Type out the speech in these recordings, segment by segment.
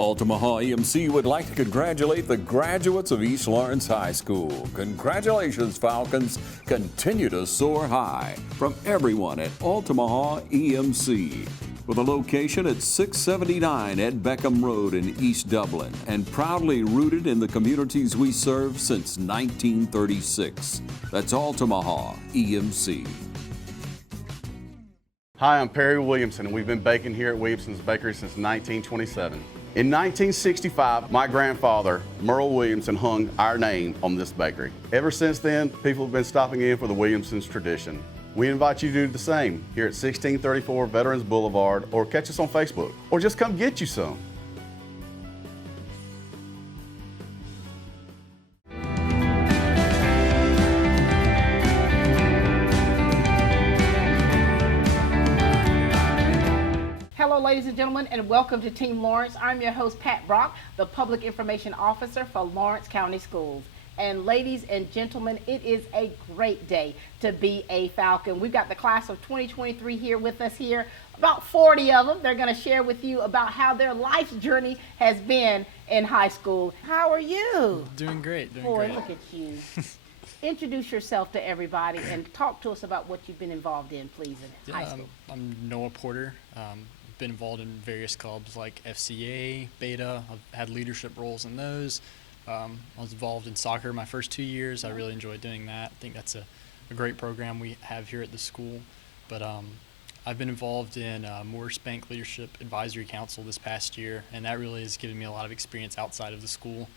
Omaha EMC would like to congratulate the graduates of East Lawrence High School. Congratulations, Falcons. Continue to soar high. From everyone at Omaha EMC. With a location at 679 Ed Beckham Road in East Dublin and proudly rooted in the communities we serve since 1936. That's Omaha EMC. Hi, I'm Perry Williamson, and we've been baking here at Williamson's Bakery since 1927. In 1965, my grandfather, Merle Williamson, hung our name on this bakery. Ever since then, people have been stopping in for the Williamson's tradition. We invite you to do the same here at 1634 Veterans Boulevard, or catch us on Facebook, or just come get you some. Hello, ladies and gentlemen, and welcome to Team Lawrence. I'm your host, Pat Brock, the Public Information Officer for Lawrence County Schools. And ladies and gentlemen, it is a great day to be a Falcon. We've got the class of 2023 here with us here, about 40 of them. They're going to share with you about how their life's journey has been in high school. How are you? Doing great, doing Boy, great. Look at you. Introduce yourself to everybody and talk to us about what you've been involved in, please, in high school. I'm Noah Porter. Been involved in various clubs like FCA, Beta. I've had leadership roles in those. I was involved in soccer my first 2 years. I really enjoyed doing that. I think that's a great program we have here at the school. But I've been involved in Morris Bank Leadership Advisory Council this past year, and that really has given me a lot of experience outside of the school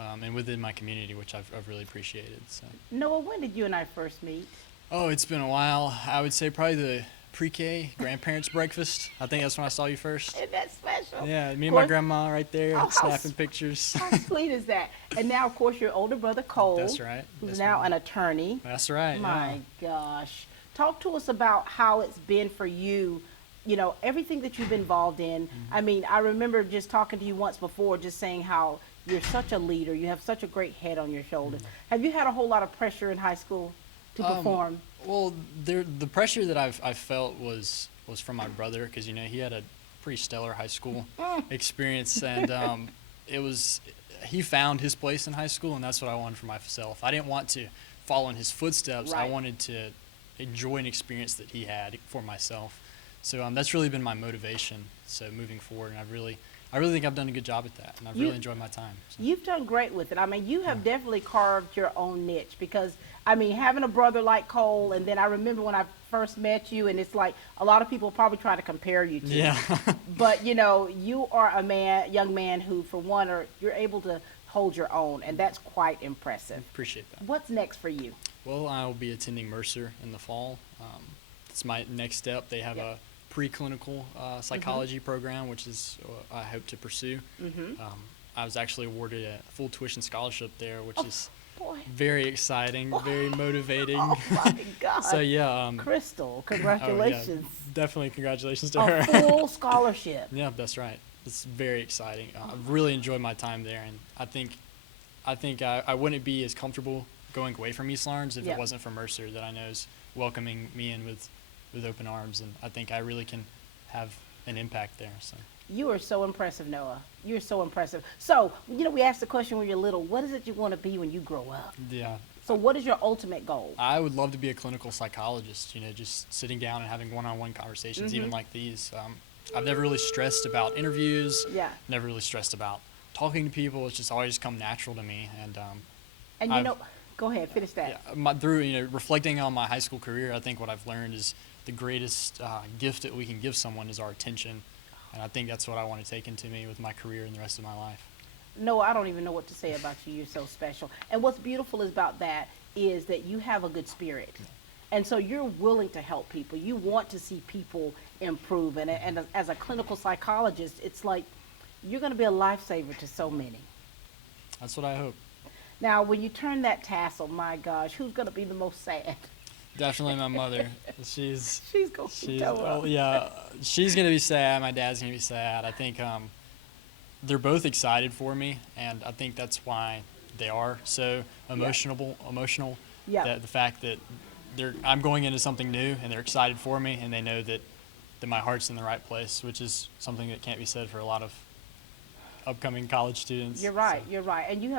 and within my community, which I've really appreciated. So. Noah, when did you and I first meet? Oh, it's been a while. I would say probably the pre-K grandparents breakfast. I think that's when I saw you first. Isn't that special? Yeah, me and my grandma right there snapping pictures. How sweet is that? And now, of course, your older brother, Cole. That's right. Who's now an attorney. That's right. My gosh. Talk to us about how it's been for you, you know, everything that you've been involved in. Mm-hmm. I mean, I remember just talking to you once before, just saying how you're such a leader. You have such a great head on your shoulders. Mm-hmm. Have you had a whole lot of pressure in high school to perform? Well, the pressure that I've felt was from my brother, because you know he had a pretty stellar high school experience, and he found his place in high school, and that's what I wanted for myself. I didn't want to follow in his footsteps. Right. I wanted to enjoy an experience that he had for myself. So that's really been my motivation. So moving forward, and I really think I've done a good job at that, and I've really enjoyed my time. So. You've done great with it. I mean, you have definitely carved your own niche, because, I mean, having a brother like Cole, and then I remember when I first met you, and it's like a lot of people probably try to compare you to. Yeah. But, you know, you are a young man who, for one, you're able to hold your own, and that's quite impressive. Appreciate that. What's next for you? Well, I'll be attending Mercer in the fall. It's my next step. They have a preclinical psychology program, which is I hope to pursue. I was actually awarded a full tuition scholarship there, which is very exciting, very motivating. Oh my God! So yeah, Crystal, congratulations! Oh, yeah, definitely congratulations to a her. Full scholarship. Yeah, that's right. It's very exciting. I've really enjoyed my time there, and I think I wouldn't be as comfortable going away from East Lawrence if it wasn't for Mercer, that I know is welcoming me in with open arms, and I think I really can have an impact there. So. You are so impressive, Noah. You're so impressive. So, you know, we asked the question when you're little, what is it you want to be when you grow up? Yeah. So what is your ultimate goal? I would love to be a clinical psychologist, you know, just sitting down and having one-on-one conversations, even like these. I've never really stressed about interviews. Yeah. Never really stressed about talking to people. It's just always come natural to me. And you know, go ahead, finish that. Yeah, through reflecting on my high school career, I think what I've learned is the greatest gift that we can give someone is our attention, and I think that's what I want to take into me with my career and the rest of my life. No, I don't even know what to say about you. You're so special. And what's beautiful about that is that you have a good spirit. And so you're willing to help people. You want to see people improve. And as a clinical psychologist, it's like you're going to be a lifesaver to so many. That's what I hope. Now, when you turn that tassel, my gosh, who's going to be the most sad? Definitely my mother. She's going to be she's going to be sad. My dad's going to be sad. I think they're both excited for me, and I think that's why they are so emotional. Yeah. The fact that I'm going into something new, and they're excited for me, and they know that my heart's in the right place, which is something that can't be said for a lot of upcoming college students. You're right. So, You're right. And you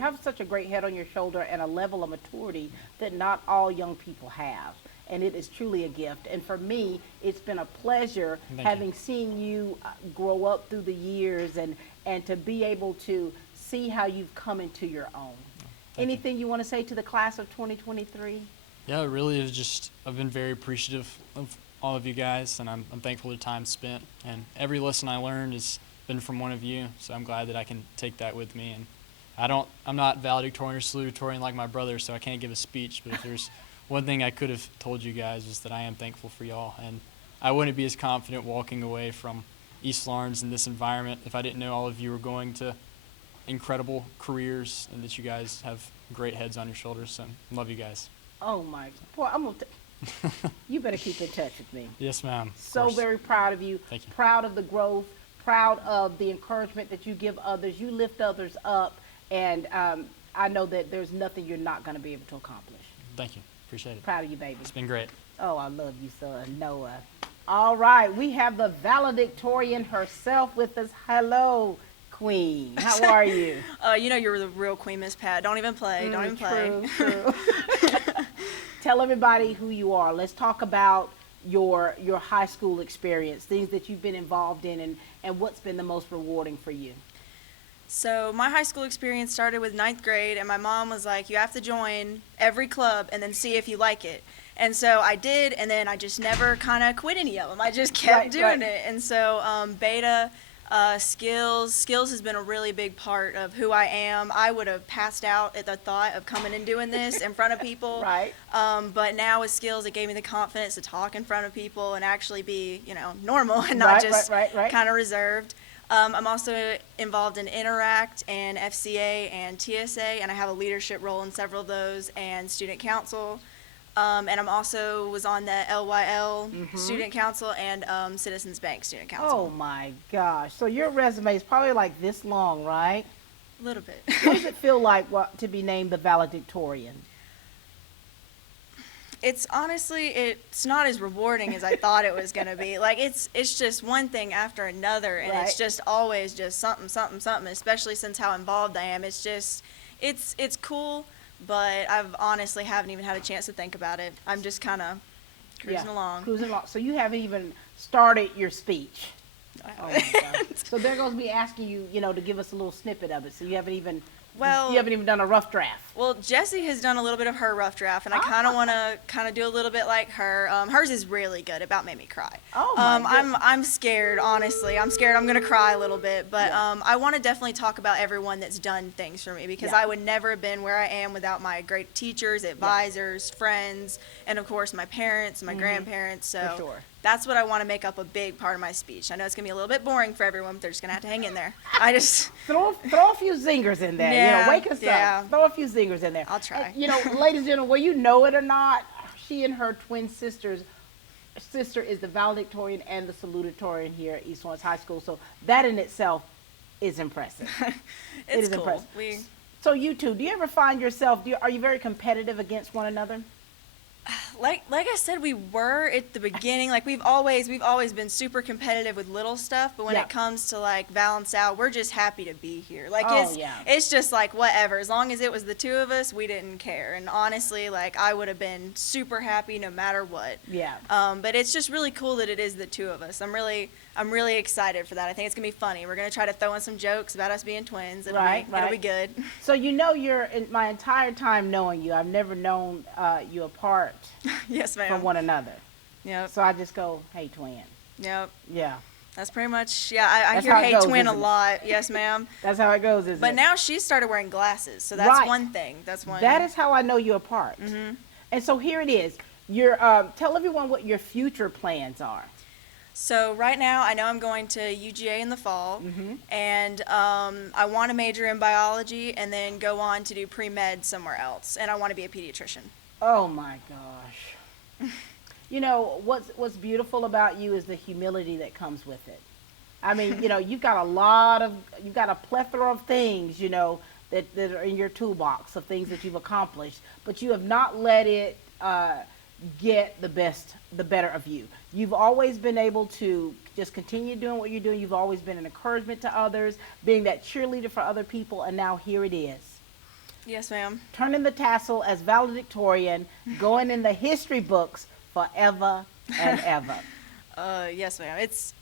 have such a great head on your shoulder and a level of maturity that not all young people have. And it is truly a gift. And for me, it's been a pleasure Thank having you. seen you grow up through the years and to be able to see how you've come into your own. Thank you. Anything you want to say to the class of 2023? Yeah, it really is just, I've been very appreciative of all of you guys, and I'm thankful for the time spent. And every lesson I learned has been from one of you, so I'm glad that I can take that with me. And I'm not valedictorian or salutatorian like my brother, so I can't give a speech, but if there's one thing I could have told you guys is that I am thankful for y'all. And I wouldn't be as confident walking away from East Lawrence in this environment if I didn't know all of you were going to incredible careers and that you guys have great heads on your shoulders. So love you guys. Oh my, boy, you better keep in touch with me. Yes, ma'am. Of So course. very proud of you. Thank you. Proud of the growth, proud of the encouragement that you give others. You lift others up, and I know that there's nothing you're not going to be able to accomplish. Thank you. Appreciate it. Proud of you, baby. It's been great. Oh, I love you, son, Noah. All right, we have the valedictorian herself with us. Hello, Queen. How are you? You know you're the real queen, Miss Pat. Don't even play. Don't even play. True. Tell everybody who you are. Let's talk about your high school experience, things that you've been involved in, and what's been the most rewarding for you. So my high school experience started with 9th grade, and my mom was like, you have to join every club and then see if you like it. And so I did, and then I just never kind of quit any of them. I just kept doing it. And so beta, skills has been a really big part of who I am. I would have passed out at the thought of coming and doing this in front of people. Right. But now with skills, it gave me the confidence to talk in front of people and actually be, normal and not just kind of reserved. I'm also involved in Interact and FCA and TSA, and I have a leadership role in several of those, and student council. And I'm also was on the LYL student council and Citizens Bank student Oh council. my gosh. So your resume is probably like this long, right? A little bit. What does it feel like to be named the valedictorian? It's honestly, it's not as rewarding as I thought it was going to be. Like, it's just one thing after another, and it's just always just something, especially since how involved I am. It's just, it's cool, but I've honestly haven't even had a chance to think about it. I'm just kind of cruising along. Cruising along. So you haven't even started your speech. Oh my God. So there goes me asking you, to give us a little snippet of it. So you haven't even done a rough draft. Well, Jessie has done a little bit of her rough draft, and I kind of want to do a little bit like her. Hers is really good. About made me cry. Oh my goodness. I'm scared, honestly. I'm scared I'm gonna cry a little bit, but I want to definitely talk about everyone that's done things for me, because I would never have been where I am without my great teachers, advisors, friends, and of course my parents, my grandparents. So For sure. that's what I want to make up a big part of my speech. I know it's gonna be a little bit boring for everyone, but they're just gonna have to hang in there. I just Throw a few zingers in there. Yeah, Wake us yeah. up. Throw a few zingers in there. I'll try. And, ladies and gentlemen, whether you know it or not, she and her twin sister is the valedictorian and the salutatorian here at East Lawrence High School. So that in itself is impressive. It is cool. impressive. So you two, do you ever find yourself, are you very competitive against one another? Like I said, we were at the beginning. Like we've always been super competitive with little stuff, but when it comes to like balance out, we're just happy to be here. Like it's just like whatever. As long as it was the two of us, we didn't care. And honestly, like I would have been super happy no matter what. Yeah. But it's just really cool that it is the two of us. I'm really excited for that. I think it's gonna be funny. We're gonna try to throw in some jokes about us being twins. It'll be good. So in my entire time knowing you, I've never known you apart Yes, ma'am. from one another. Yep. So I just go, hey, twin. Yep. Yeah. That's pretty much, I That's hear how it hey goes, twin a isn't it? lot. Yes, ma'am. That's how it goes, isn't it? But now she's started wearing glasses, so that's Right. one thing. That's one. That is how I know you apart. And so here it is. Tell everyone what your future plans are. So right now, I know I'm going to UGA in the fall, and I want to major in biology and then go on to do pre-med somewhere else, and I want to be a pediatrician. Oh my gosh. What's beautiful about you is the humility that comes with it. I mean, you've got a plethora of things, that are in your toolbox of things that you've accomplished, but you have not let it get the better of you. You've always been able to just continue doing what you're doing. You've always been an encouragement to others, being that cheerleader for other people, and now here it is. Yes, ma'am. Turning the tassel as valedictorian, going in the history books forever and ever. Yes, ma'am. It's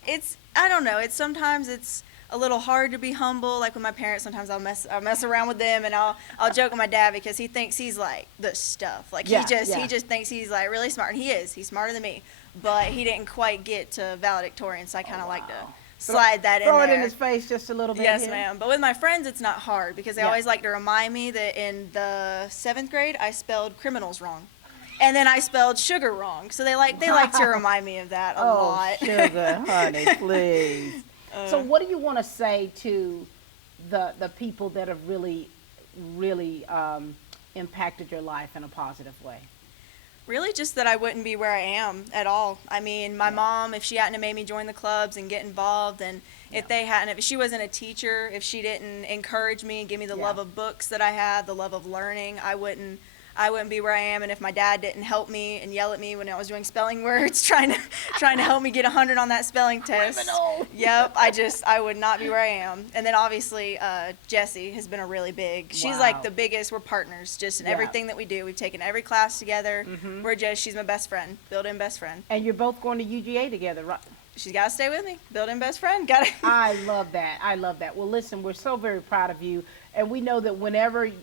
I don't know. Sometimes it's a little hard to be humble. Like with my parents, sometimes I'll mess around with them, and I'll joke with my dad because he thinks he's like the stuff. Like he just thinks he's like really smart, and he is. He's smarter than me, but he didn't quite get to valedictorian, so I kind of like to slide that in there. Throw it in his face just a little bit. Yes, here. ma'am. But with my friends, it's not hard because they always like to remind me that in the 7th grade I spelled criminals wrong, and then I spelled sugar wrong. So they like to remind me of that a lot. Oh, sugar, honey, please. So what do you want to say to the people that have really impacted your life in a positive way? Really just that I wouldn't be where I am at all. I mean, my mom, if she hadn't have made me join the clubs and get involved, and if she wasn't a teacher, if she didn't encourage me and give me the love of books that I had, the love of learning, I wouldn't be where I am. And if my dad didn't help me and yell at me when I was doing spelling words, trying to help me get 100 on that spelling test. Criminal. Yep, I would not be where I am. And then obviously Jessie has been a really big. She's like the biggest. We're partners, just in everything that we do. We've taken every class together. She's my best friend, built-in best friend. And you're both going to UGA together, right? She's got to stay with me, built-in best friend. Got it. I love that. I love that. Well, listen, we're so very proud of you. And we know that whenever you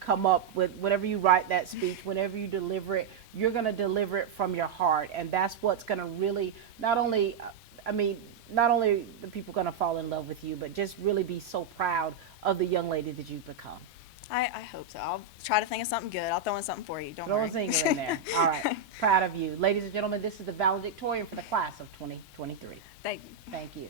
come up with, whenever you write that speech, whenever you deliver it, you're going to deliver it from your heart. And that's what's going to really, not only the people going to fall in love with you, but just really be so proud of the young lady that you've become. I hope so. I'll try to think of something good. I'll throw in something for you. Don't Throw worry. a singer in there. All right. Proud of you. Ladies and gentlemen, this is the valedictorian for the class of 2023. Thank you. Thank you.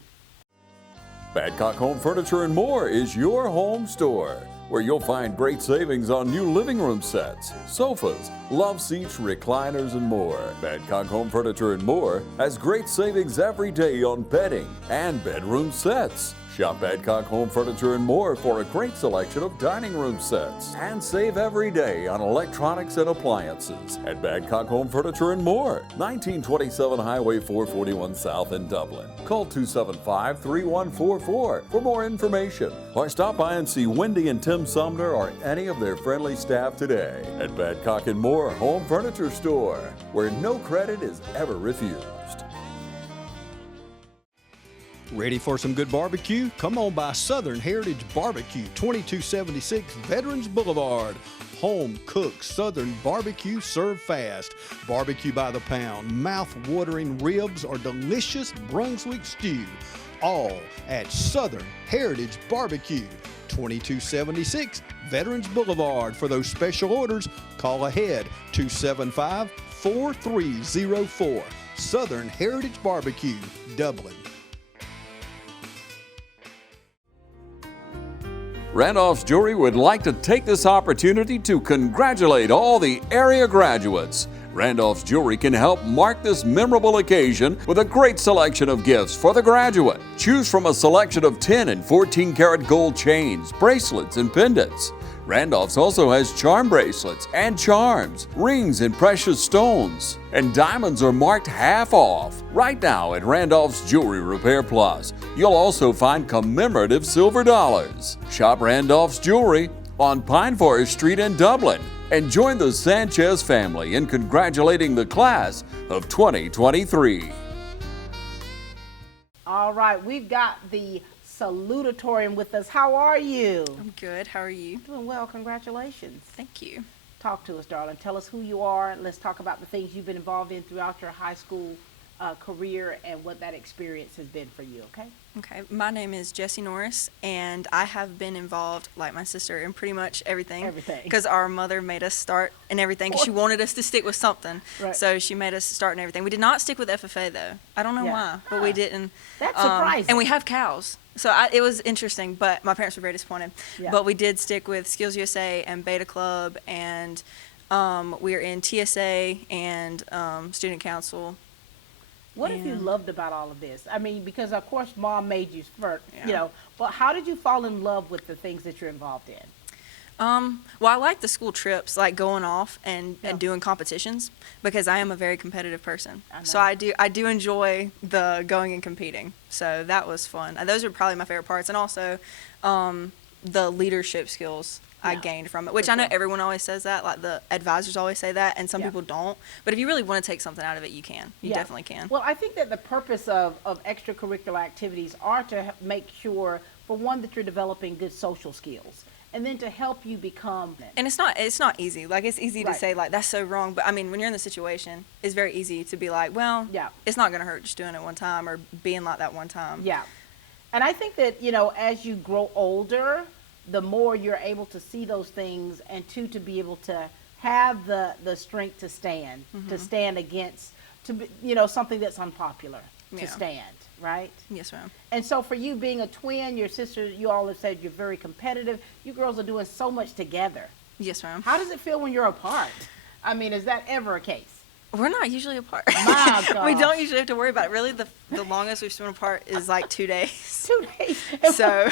Badcock Home Furniture and More is your home store, where you'll find great savings on new living room sets, sofas, love seats, recliners, and more. Badcock Home Furniture and More has great savings every day on bedding and bedroom sets. Shop Badcock Home Furniture and More for a great selection of dining room sets. And save every day on electronics and appliances at Badcock Home Furniture and More, 1927 Highway 441 South in Dublin. Call 275-3144 for more information, or stop by and see Wendy and Tim Sumner or any of their friendly staff today at Badcock and More Home Furniture Store, where no credit is ever refused. Ready for some good barbecue? Come on by Southern Heritage Barbecue, 2276 Veterans Boulevard. Home cooked Southern barbecue served fast. Barbecue by the pound, mouth-watering ribs, or delicious Brunswick stew. All at Southern Heritage Barbecue, 2276 Veterans Boulevard. For those special orders, call ahead 275-4304. Southern Heritage Barbecue, Dublin. Randolph's Jewelry would like to take this opportunity to congratulate all the area graduates. Randolph's Jewelry can help mark this memorable occasion with a great selection of gifts for the graduate. Choose from a selection of 10 and 14 karat gold chains, bracelets, and pendants. Randolph's also has charm bracelets and charms, rings and precious stones. And diamonds are marked half off. Right now at Randolph's Jewelry Repair Plus, you'll also find commemorative silver dollars. Shop Randolph's Jewelry on Pine Forest Street in Dublin and join the Sanchez family in congratulating the class of 2023. All right, we've got the salutatorian with us. How are you? I'm good. How are you? Doing well. Congratulations. Thank you. Talk to us, darling. Tell us who you are. Let's talk about the things you've been involved in throughout your high school career and what that experience has been for you, okay? Okay, my name is Jessie Norris, and I have been involved, like my sister, in pretty much everything. Everything. Because our mother made us start in everything, 'cause she wanted us to stick with something. Right. So she made us start in everything. We did not stick with FFA, though. I don't know why, but we didn't. That's surprising. And we have cows. So it was interesting, but my parents were very disappointed. Yeah. But we did stick with Skills USA and Beta Club, and we are in TSA and Student Council. What have you loved about all of this? I mean, because of course mom made you first, Yeah. you know, but how did you fall in love with the things that you're involved in? Well, I like the school trips, like going off and Yeah. doing competitions, because I am a very competitive person. I So know. I do enjoy the going and competing. So that was fun. Those are probably my favorite parts, and also the leadership skills I Yeah, gained from it, which for I know sure. everyone always says that, like the advisors always say that, and some Yeah. people don't. But if you really want to take something out of it, you can. You Yeah. definitely can. Well, I think that the purpose of extracurricular activities are to make sure, for one, that you're developing good social skills, and then to help you become. And it's not easy. Like, it's easy to Right. say, like, that's so wrong. But I mean, when you're in the situation, it's very easy to be like, well, Yeah. it's not going to hurt just doing it one time or being like that one time. Yeah. And I think that, as you grow older, the more you're able to see those things, and two, to be able to have the strength to stand against, something that's unpopular, to Yeah. stand, right? Yes, ma'am. And so for you being a twin, your sister, you all have said you're very competitive. You girls are doing so much together. Yes, ma'am. How does it feel when you're apart? I mean, is that ever a case? We're not usually apart. My We gosh. don't usually have to worry about it. Really, the longest we've spent apart is like 2 days. 2 days. So,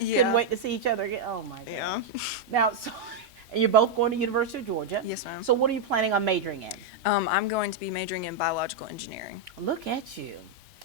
yeah. Couldn't wait to see each other again. Oh my God. Yeah. Now, so and you're both going to University of Georgia. Yes, ma'am. So what are you planning on majoring in? I'm going to be majoring in biological engineering. Look at you.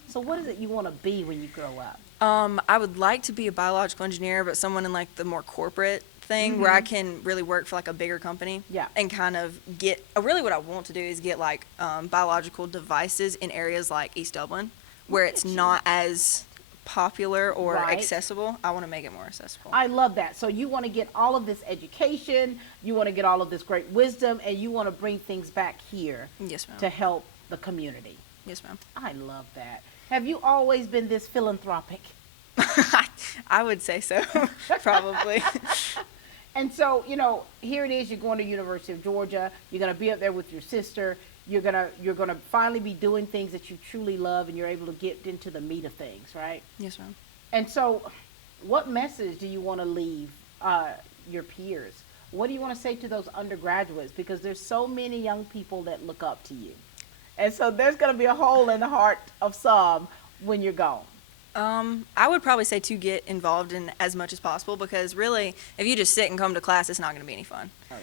So what is it you want to be when you grow up? I would like to be a biological engineer, but someone in like the more corporate thing where I can really work for like a bigger company. Yeah. And kind of get, really what I want to do is get like biological devices in areas like East Dublin, where it's not as popular or Right. accessible. I want to make it more accessible. I love that. So you want to get all of this education, you want to get all of this great wisdom, and you want to bring things back here Yes, ma'am. to help the community. Yes, ma'am. I love that. Have you always been this philanthropic? I would say so, probably. And so, here it is, you're going to University of Georgia, you're going to be up there with your sister, you're going to finally be doing things that you truly love, and you're able to get into the meat of things, right? Yes, ma'am. And so, what message do you want to leave your peers? What do you want to say to those undergraduates? Because there's so many young people that look up to you. And so there's going to be a hole in the heart of some when you're gone. I would probably say to get involved in as much as possible, because really, if you just sit and come to class, it's not going to be any fun. Oh,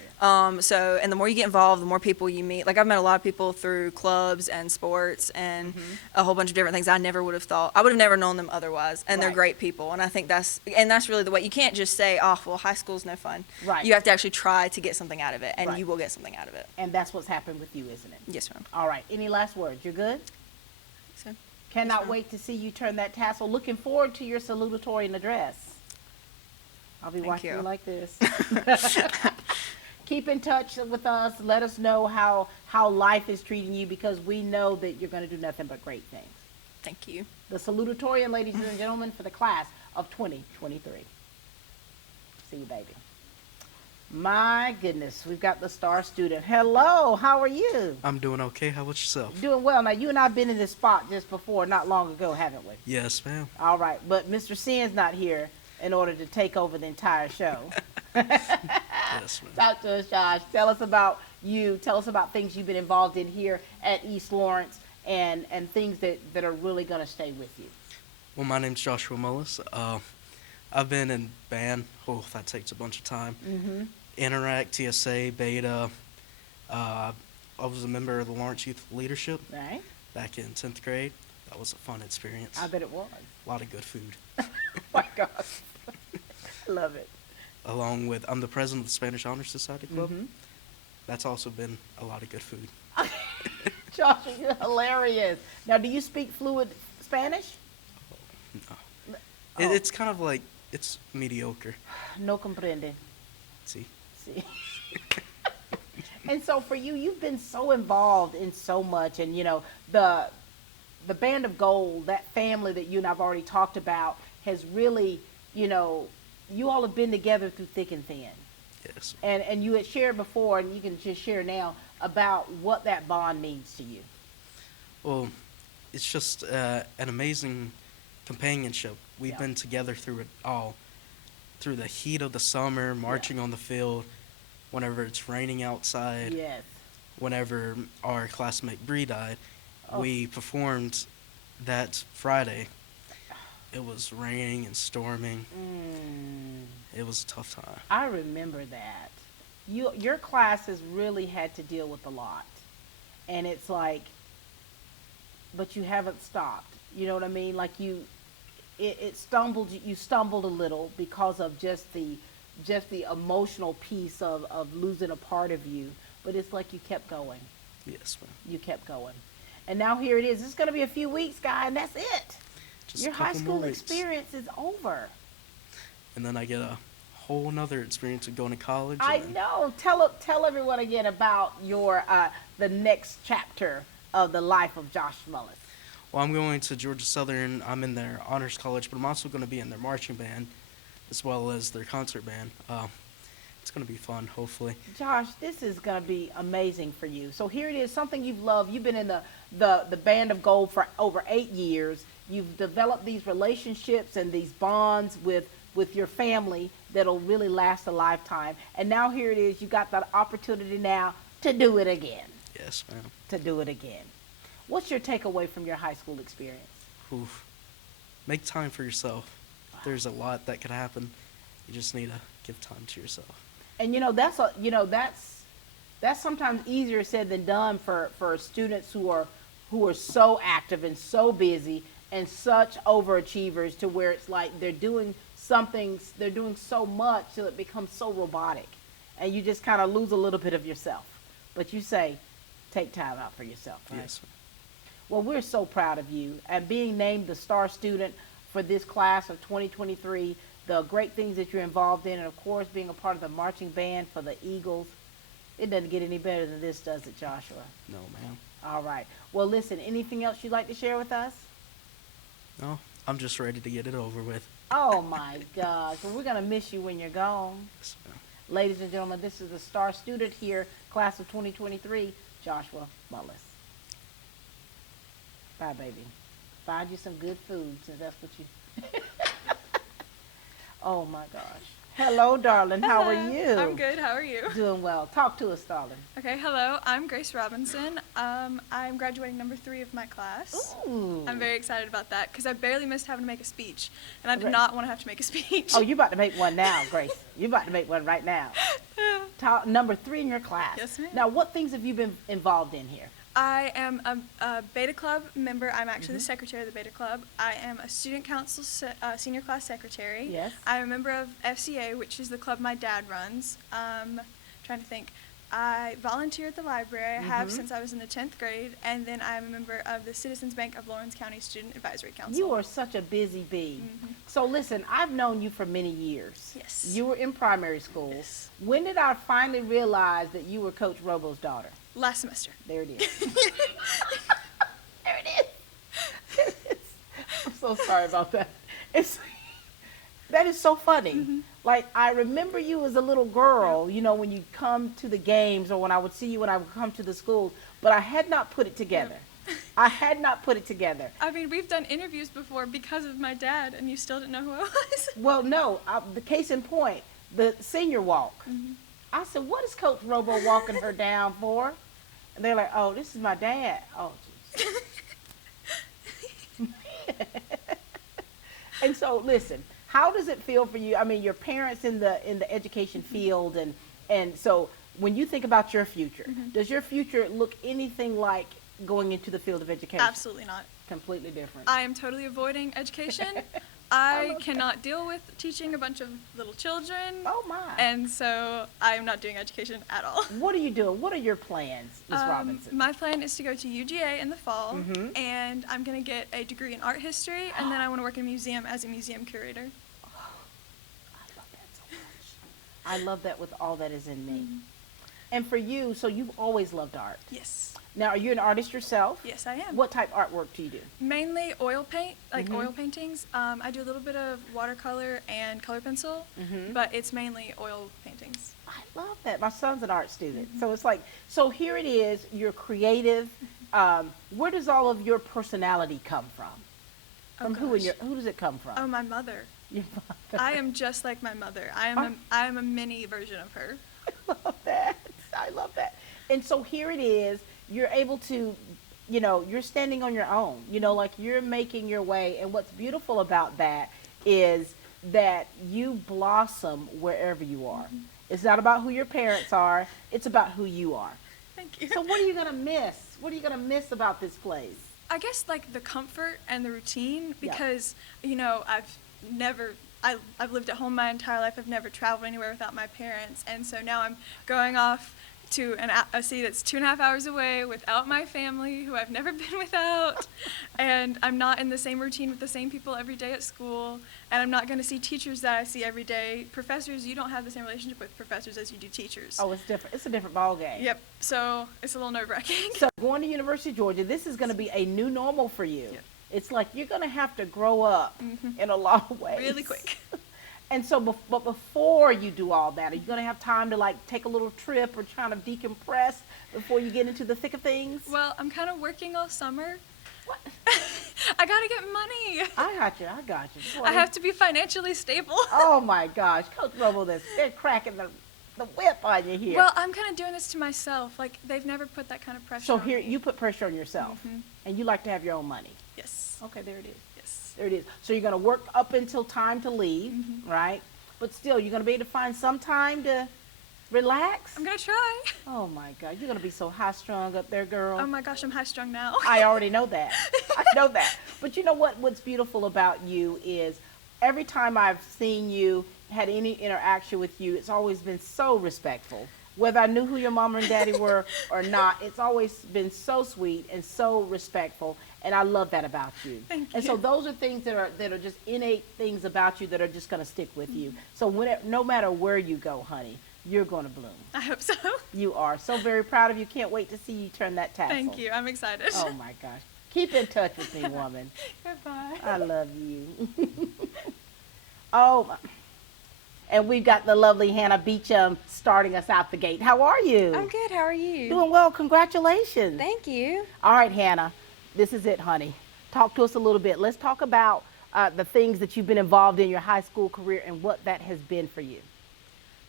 yeah. And the more you get involved, the more people you meet. Like, I've met a lot of people through clubs and sports and a whole bunch of different things I never would have thought. I would have never known them otherwise. And they're Right. great people. And I think that's really the way. You can't just say, oh, well, high school's no fun. Right. You have to actually try to get something out of it, and Right. you will get something out of it. And that's what's happened with you, isn't it? Yes, ma'am. All right. Any last words? You're good? So, Cannot ma'am. wait to see you turn that tassel. Looking forward to your salutatorian address. I'll be Thank watching you you. like this. Keep in touch with us. Let us know how life is treating you, because we know that you're going to do nothing but great things. thank you. The salutatorian, ladies and gentlemen, for the class of 2023. See you, baby. My goodness, we've got the star student. Hello, how are you? I'm doing okay. How about yourself? Doing well. Now, you and I have been in this spot just before, not long ago, haven't we? Yes, ma'am. All right, but Mr. Sin's not here in order to take over the entire show. Yes, ma'am. Talk to us, Josh. Tell us about you. Tell us about things you've been involved in here at East Lawrence, and things that are really going to stay with you. Well, my name's Joshua Mullis. I've been in band. Oh, that takes a bunch of time. Mm-hmm. Interact, TSA, Beta. I was a member of the Lawrence Youth Leadership Right? back in 10th grade. That was a fun experience. I bet it was. A lot of good food. Oh my gosh. I love it. Along with, I'm the president of the Spanish Honor Society Club. Mhm. That's also been a lot of good food. Josh, you're hilarious. Now, do you speak fluid Spanish? No. Oh. It's kind of like, it's mediocre. No comprende. See? See. And so for you, you've been so involved in so much, and the Band of Gold, that family that you and I've already talked about, has really, you all have been together through thick and thin. Yes. And you had shared before, and you can just share now, about what that bond means to you. Well, it's just an amazing companionship. We've Yeah. been together through it all. Through the heat of the summer, marching on the field, whenever it's raining outside, Yes. whenever our classmate Bree died, Oh. we performed that Friday. It was raining and storming. Mm. it was a tough time. I remember that. Your classes really had to deal with a lot. And it's like, but you haven't stopped. You know what I mean? Like you stumbled a little because of just the emotional piece of losing a part of you. But it's like you kept going. Yes, ma'am. You kept going. And now here it is. It's going to be a few weeks, guy, and that's it. Just Your a high couple school more weeks. experience is over. And then I get a whole nother experience of going to college. I and then- know. Tell everyone again about your the next chapter of the life of Josh Mullis. Well, I'm going to Georgia Southern. I'm in their honors college, but I'm also going to be in their marching band as well as their concert band. It's going to be fun, hopefully. Josh, this is going to be amazing for you. So here it is, something you've loved. You've been in the Band of Gold for over 8 years. You've developed these relationships and these bonds with your family that'll really last a lifetime. And now here it is, you got the opportunity now to do it again. Yes, ma'am. To do it again. What's your takeaway from your high school experience? Oof. Make time for yourself. There's a lot that could happen. You just need to give time to yourself. And that's sometimes easier said than done for students who are so active and so busy and such overachievers to where it's like they're doing so much till it becomes so robotic, and you just kind of lose a little bit of yourself. But you say, take time out for yourself, right? Yes, ma'am. Well, we're so proud of you and being named the star student for this class of 2023, the great things that you're involved in, and of course being a part of the marching band for the Eagles. It doesn't get any better than this, does it, Joshua? No, ma'am. All right. Well, listen, anything else you'd like to share with us? No, I'm just ready to get it over with. Oh, my gosh. Well, we're going to miss you when you're gone. Yes, ma'am. Ladies and gentlemen, this is the star student here, class of 2023, Joshua Mullis. Bye, baby. Find you some good food, since that's what you... Oh, my gosh. Hello, darling. How are Hello. you? I'm good. How are you? Doing well. Talk to us, darling. Okay, hello. I'm Grace Robinson. I'm graduating number 3 of my class. Ooh. I'm very excited about that because I barely missed having to make a speech, and I did Right. not want to have to make a speech. Oh, you're about to make one now, Grace. You're about to make one right now. Number 3 in your class. Yes, ma'am. Now, what things have you been involved in here? I am a Beta Club member. I'm actually the secretary of the Beta Club. I am a student council senior class secretary. Yes. I'm a member of FCA, which is the club my dad runs. Trying to think. I volunteer at the library. I have since I was in the 10th grade, and then I'm a member of the Citizens Bank of Lawrence County Student Advisory Council. You are such a busy bee. So listen, I've known you for many years. Yes. You were in primary school. Yes. When did I finally realize that you were Coach Robo's daughter? Last semester. There it is. There it is. I'm so sorry about that. That is so funny. Like, I remember you as a little girl, you know, when you come to the games, or when I would see you when I would come to the schools, but I had not put it together. I had not put it together. I mean, we've done interviews before because of my dad, and you still didn't know who I was. Well, no, the case in point, the senior walk. I said, what is Coach Robo walking her down for? And they're like, oh, this is my dad. Oh, jeez. And so, listen, how does it feel for you? I mean, your parents in the education field, and so when you think about your future, does your future look anything like going into the field of education? Absolutely not. Completely different. I am totally avoiding education. I cannot deal with teaching a bunch of little children. Oh, my. And so I am not doing education at all. What are you doing? What are your plans, Ms. Robinson? My plan is to go to UGA in the fall, and I'm going to get a degree in art history, and then I want to work in a museum as a museum curator. I love that so much. I love that with all that is in me. And for you, so you've always loved art. Yes. Now, are you an artist yourself? Yes, I am. What type of artwork do you do? Mainly oil paint, like oil paintings. I do a little bit of watercolor and color pencil, but it's mainly oil paintings. I love that. My son's an art student. So it's like, so here it is, you're creative. Where does all of your personality come from? From who does it come from? Oh, my mother. Your mother. I am just like my mother. I am a mini version of her. I love that. I love that. And so here it is, you're able to, you know, you're standing on your own, you know, like you're making your way. And what's beautiful about that is that you blossom wherever you are. It's not about who your parents are, it's about who you are. Thank you. So what are you gonna miss? What are you gonna miss about this place? I guess like the comfort and the routine Yeah. because I've lived at home my entire life. I've never traveled anywhere without my parents, and so now I'm going off to a city that's 2.5 hours away without my family, who I've never been without, and I'm not in the same routine with the same people every day at school, and I'm not going to see teachers that I see every day. Professors, you don't have the same relationship with professors as you do teachers. Oh, it's different. It's a different ball game. Yep. So it's a little nerve-wracking. So going to University of Georgia, this is going to be a new normal for you. Yep. It's like you're going to have to grow up in a lot of ways. Really quick. And so, but before you do all that, are you going to have time to like take a little trip or try to decompress before you get into the thick of things? Well, I'm kind of working all summer. What? I gotta get money. I got you. Boy. I have to be financially stable. Oh my gosh, Coach Robo, they're cracking the whip on you here. Well, I'm kind of doing this to myself. Like, they've never put that kind of pressure so on here, me. you put pressure on yourself, and you like to have your own money. Yes. Okay, there it is. Yes. There it is. So you're going to work up until time to leave, right? But still, you're going to be able to find some time to relax? I'm gonna try. Oh my God, you're going to be so high strung up there, girl. Oh my gosh, I'm high strung now. I already know that. I know that. But you know what? What's beautiful about you is every time I've seen you, had any interaction with you, it's always been so respectful. Whether I knew who your mama and daddy were or not, it's always been so sweet and so respectful, and I love that about you. Thank And so you. those are things that are just innate things about you that are just going to stick with you. So no matter where you go, honey, you're going to bloom. I hope so. You are. So very proud of you. Can't wait to see you turn that tassel. Thank you. I'm excited. Oh my gosh. Keep in touch with me, woman. Goodbye. I love you. Oh, my. And we've got the lovely Hannah Beecham starting us out the gate. How are you? I'm good. How are you? Doing well. Congratulations. Thank you. All right, Hannah. This is it, honey. Talk to us a little bit. Let's talk about the things that you've been involved in your high school career and what that has been for you.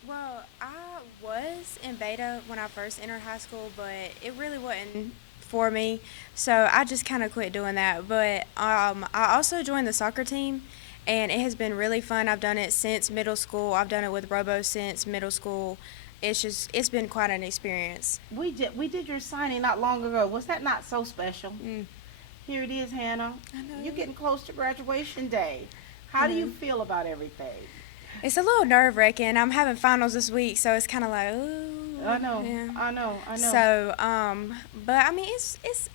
Well, I was in beta when I first entered high school, but it really wasn't for me. So I just kind of quit doing that. But I also joined the soccer team, and it has been really fun. I've done it since middle school. I've done it with Robo since middle school. It's been quite an experience. We did your signing not long ago. Was that not so special? Here it is, Hannah. I know. You're getting close to graduation day. How do you feel about everything? It's a little nerve-wracking. I'm having finals this week, so it's kind of like, ooh. I know. Yeah. I know. So, but I mean,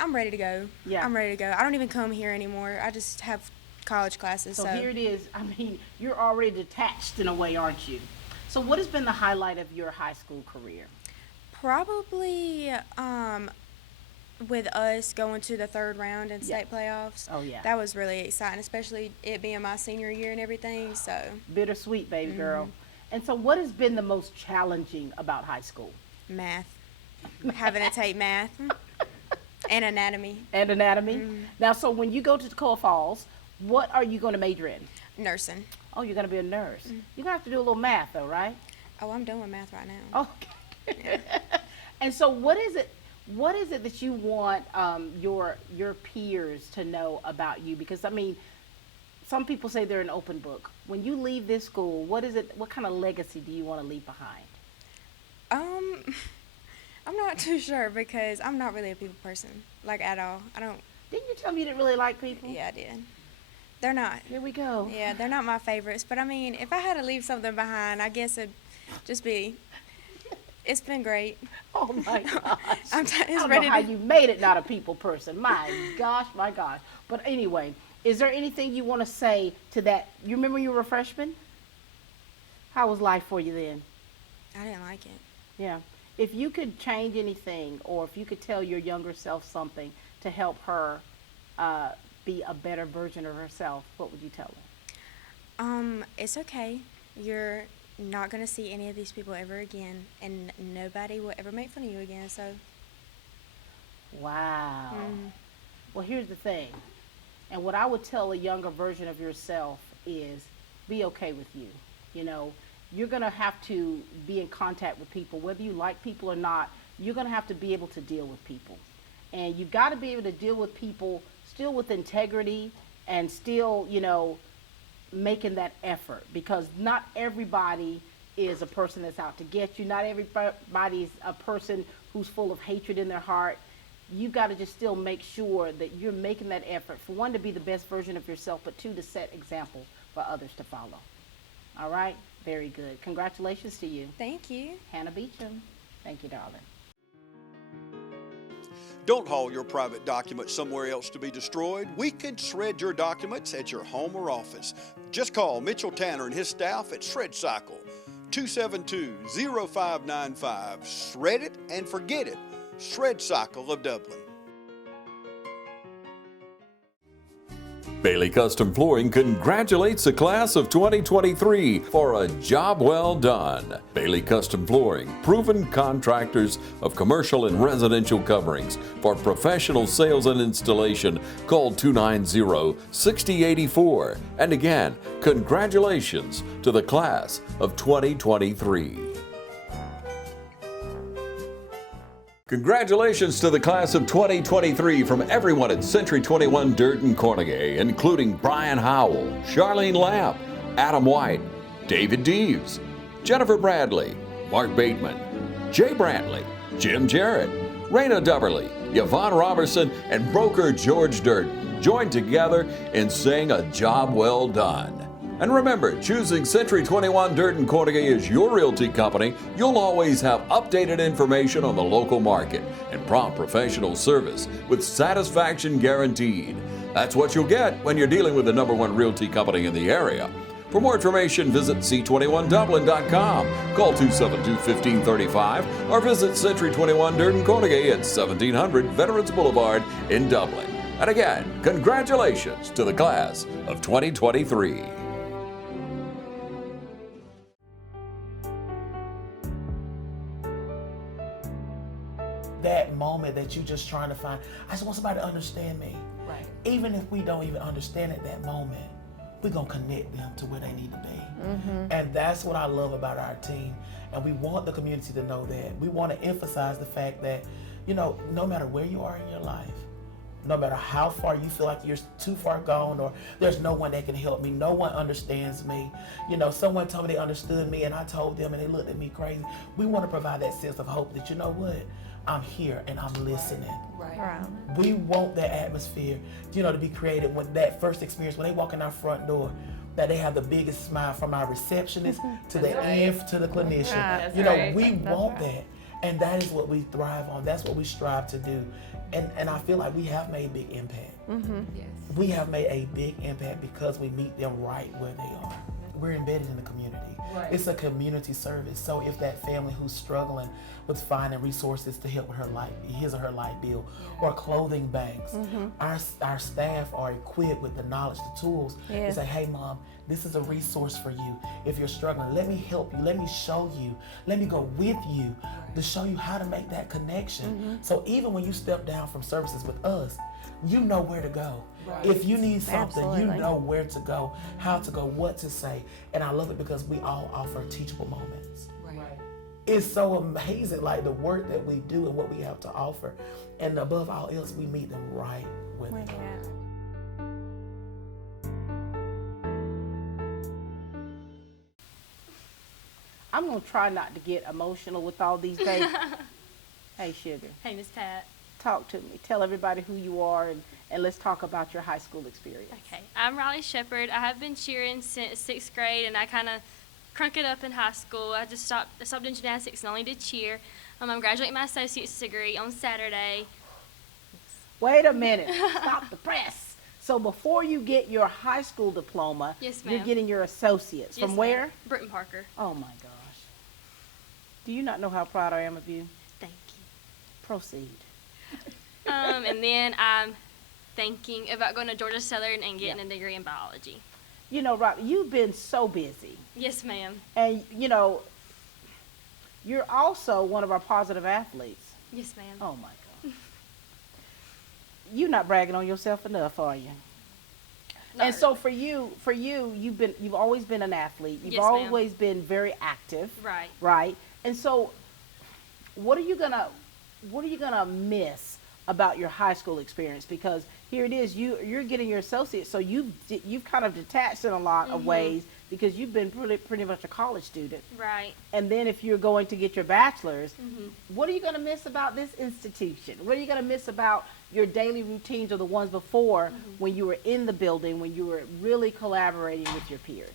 I'm ready to go. Yeah. I'm ready to go. I don't even come here anymore. I just have college classes. So So, here it is. I mean, you're already detached in a way, aren't you? So what has been the highlight of your high school career? probably with us going to the third round in state playoffs. Oh, yeah. That was really exciting, especially it being my senior year and everything. So, Bittersweet, baby girl. And so what has been the most challenging about high school? math, having to take math and anatomy, And anatomy? Now, so when you go to Toccoa Falls, what are you going to major in? nursing. Oh, you're going to be a nurse. You're going to have to do a little math, though, right? Oh, I'm done with math right now. Okay. And so what is it that you want your peers to know about you? Because, I mean, some people say they're an open book. When you leave this school, what kind of legacy do you want to leave behind? I'm not too sure because I'm not really a people person, like at all. I don't. Didn't you tell me you didn't really like people? Yeah, I did. They're not. Here we go. Yeah, they're not my favorites. But I mean, if I had to leave something behind, I guess it'd just be. It's been great. Oh my gosh. I'm I it's don't ready know how to. you made it not a people person. My gosh, my gosh. But anyway, is there anything you want to say to that? You remember you were a freshman? How was life for you then? I didn't like it. Yeah. If you could change anything, or if you could tell your younger self something to help her be a better version of herself, what would you tell her? It's okay. You're not gonna see any of these people ever again, and nobody will ever make fun of you again. So. Wow. Well, here's the thing. And what I would tell a younger version of yourself is be okay with you. You know, you're going to have to be in contact with people. Whether you like people or not, you're going to have to be able to deal with people. And you've got to be able to deal with people still with integrity and still, you know, making that effort, because not everybody is a person that's out to get you. Not everybody is a person who's full of hatred in their heart. You got to just still make sure that you're making that effort, for one, to be the best version of yourself, but two, to set example for others to follow. All right? Very good. Congratulations to you. Thank you. Hannah Beecham. Thank you, darling. Don't haul your private documents somewhere else to be destroyed. We can shred your documents at your home or office. Just call Mitchell Tanner and his staff at Shred Cycle, 272-0595. Shred it and forget it. Shred Cycle of Dublin. Bailey Custom Flooring congratulates the class of 2023 for a job well done. Bailey Custom Flooring, proven contractors of commercial and residential coverings. For professional sales and installation, call 290-6084. And again, congratulations to the class of 2023. Congratulations to the class of 2023 from everyone at Century 21 Durden Cornegay, including Brian Howell, Charlene Lamp, Adam White, David Deeves, Jennifer Bradley, Mark Bateman, Jay Brantley, Jim Jarrett, Raina Dubberly, Yvonne Robertson, and broker George Durden joined together in saying a job well done. And remember, choosing Century 21 Durden Cornegay as your realty company, you'll always have updated information on the local market and prompt professional service with satisfaction guaranteed. That's what you'll get when you're dealing with the #1 realty company in the area. For more information, visit c21dublin.com, call 272-1535, or visit Century 21 Durden Cornegay at 1700 Veterans Boulevard in Dublin. And again, congratulations to the class of 2023. That moment that you just trying to find, I just want somebody to understand me. Right. Even if we don't even understand at that moment, we're gonna connect them to where they need to be. And that's what I love about our team. And we want the community to know that. We want to emphasize the fact that, you know, no matter where you are in your life, no matter how far you feel like you're too far gone or there's no one that can help me, no one understands me. You know, someone told me they understood me and I told them and they looked at me crazy. We want to provide that sense of hope that, you know what, I'm here and I'm listening. Right. We want that atmosphere, you know, to be created when that first experience, when they walk in our front door, that they have the biggest smile from our receptionist to the end to the clinician. You know, we want that. And that is what we thrive on. That's what we strive to do. And I feel like we have made a big impact. Yes. We have made a big impact because we meet them right where they are. We're embedded in the community. Right. It's a community service. So if that family who's struggling with finding resources to help with his or her light bill or clothing banks, our staff are equipped with the knowledge, the tools to say, hey mom, this is a resource for you. If you're struggling, let me help you, let me show you, let me go with you to show you how to make that connection. So even when you step down from services with us, you know where to go. If you need something, you know where to go, how to go, what to say. And I love it because we all offer teachable moments. It's so amazing, like the work that we do and what we have to offer. And above all else, we meet them right where they are. I'm going to try not to get emotional with all these days. Hey, Sugar. Hey, Miss Pat. Talk to me. Tell everybody who you are, and let's talk about your high school experience. Okay, I'm Riley Shepard. I have been cheering since 6th grade, and I kind of crunk it up in high school. I stopped doing gymnastics and only did cheer. I'm graduating my associate's degree on Saturday. Wait a minute. Stop the press. So before you get your high school diploma, Yes, ma'am. you're getting your associates. Yes, From ma'am. where? Britton Parker. Oh, my gosh. Do you not know how proud I am of you? Thank you. Proceed. And then I'm thinking about going to Georgia Southern and getting a degree in biology. You know, Rob, you've been so busy. Yes, ma'am. And, you know, you're also one of our positive athletes. Yes, ma'am. Oh, my God. You're not bragging on yourself enough, are you? Not And so for you, you've always been an athlete. You've Yes, ma'am. always been very active. Right. Right. And so what are you gonna miss about your high school experience? Because here it is. You're getting your associate, so you've kind of detached in a lot of ways because you've been pretty much a college student. Right. And then if you're going to get your bachelor's, what are you going to miss about this institution? What are you going to miss about your daily routines or the ones before when you were in the building, when you were really collaborating with your peers?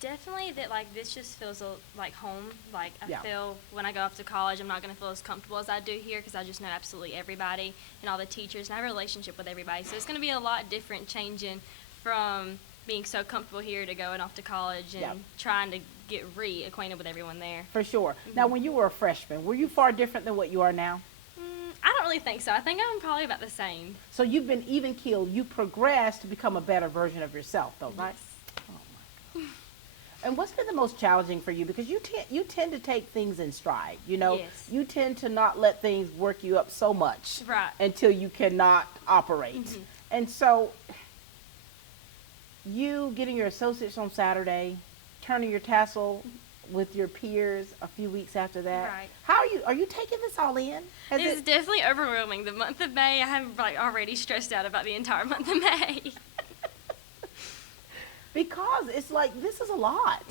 Definitely that, like, this just feels like home. Like, I Yeah. feel when I go off to college, I'm not going to feel as comfortable as I do here because I just know absolutely everybody and all the teachers, and I have a relationship with everybody. So it's going to be a lot different changing from being so comfortable here to going off to college and trying to get reacquainted with everyone there. For sure. Now, when you were a freshman, were you far different than what you are now? I don't really think so. I think I'm probably about the same. So you've been even keeled. You progressed to become a better version of yourself, though, right? Yes. Oh my God. And what's been the most challenging for you? Because you tend to take things in stride. You know, Yes. you tend to not let things work you up so much Right. until you cannot operate. And so, you getting your associates on Saturday, turning your tassel with your peers a few weeks after that. Right. How are you taking this all in? It's definitely overwhelming. The month of May, I am like already stressed out about the entire month of May. Because it's like, this is a lot.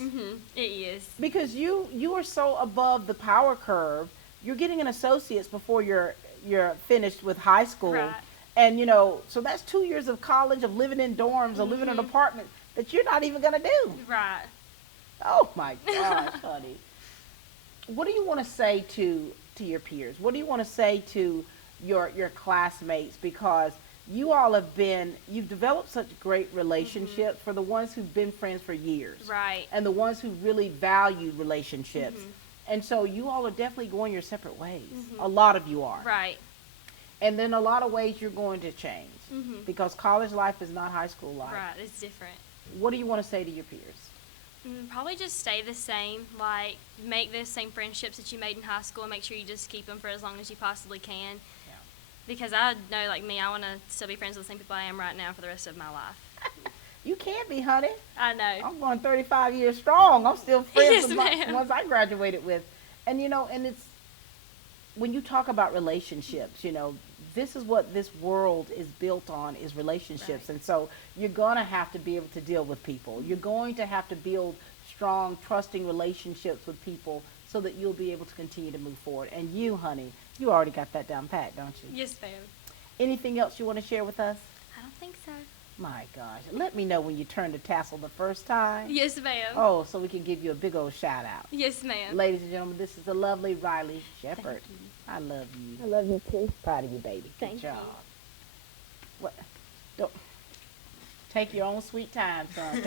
It is. Because you are so above the power curve. You're getting an associate's before you're finished with high school. Right. And, you know, so that's 2 years of college, of living in dorms, of living in an apartment that you're not even going to do. Right. Oh, my gosh, honey. What do you want to say to your peers? What do you want to say to your classmates? Because you all you've developed such great relationships for the ones who've been friends for years. Right. And the ones who really valued relationships. And so you all are definitely going your separate ways. A lot of you are. Right. And then a lot of ways you're going to change. Because college life is not high school life. Right. It's different. What do you want to say to your peers? Probably just stay the same. Like, make the same friendships that you made in high school and make sure you just keep them for as long as you possibly can. Yeah. Because I know, like me, I want to still be friends with the same people I am right now for the rest of my life. You can be, honey. I know. I'm going 35 years strong. I'm still friends Yes, with ma'am. the ones I graduated with. And, you know, and it's, when you talk about relationships, you know, this is what this world is built on, is relationships. Right. And so you're going to have to be able to deal with people. You're going to have to build strong, trusting relationships with people so that you'll be able to continue to move forward. And you, honey, you already got that down pat, don't you? Yes, ma'am. Anything else you want to share with us? I don't think so. My gosh. Let me know when you turn the tassel the first time. Yes, ma'am. Oh, so we can give you a big old shout out. Yes, ma'am. Ladies and gentlemen, this is the lovely Riley Shepherd. I love you. I love you too. Proud of you, baby. Good Thank job. you. What? Don't take your own sweet time, son.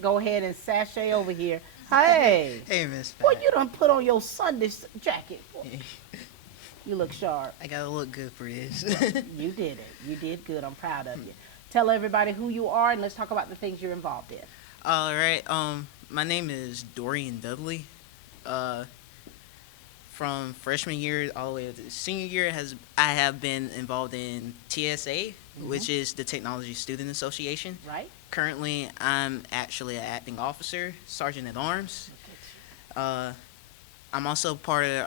Go ahead and sashay over here. Hey. Hey, Miss Boy, Pat. you done put on your Sunday jacket. Boy. You look sharp. I gotta look good for this. You did it. You did good. I'm proud of you. Tell everybody who you are and let's talk about the things you're involved in. All right. My name is Dorian Dudley. From freshman year all the way to senior year, I have been involved in TSA, which is the Technology Student Association. Right? Currently, I'm actually an acting officer, sergeant at arms. I'm also part of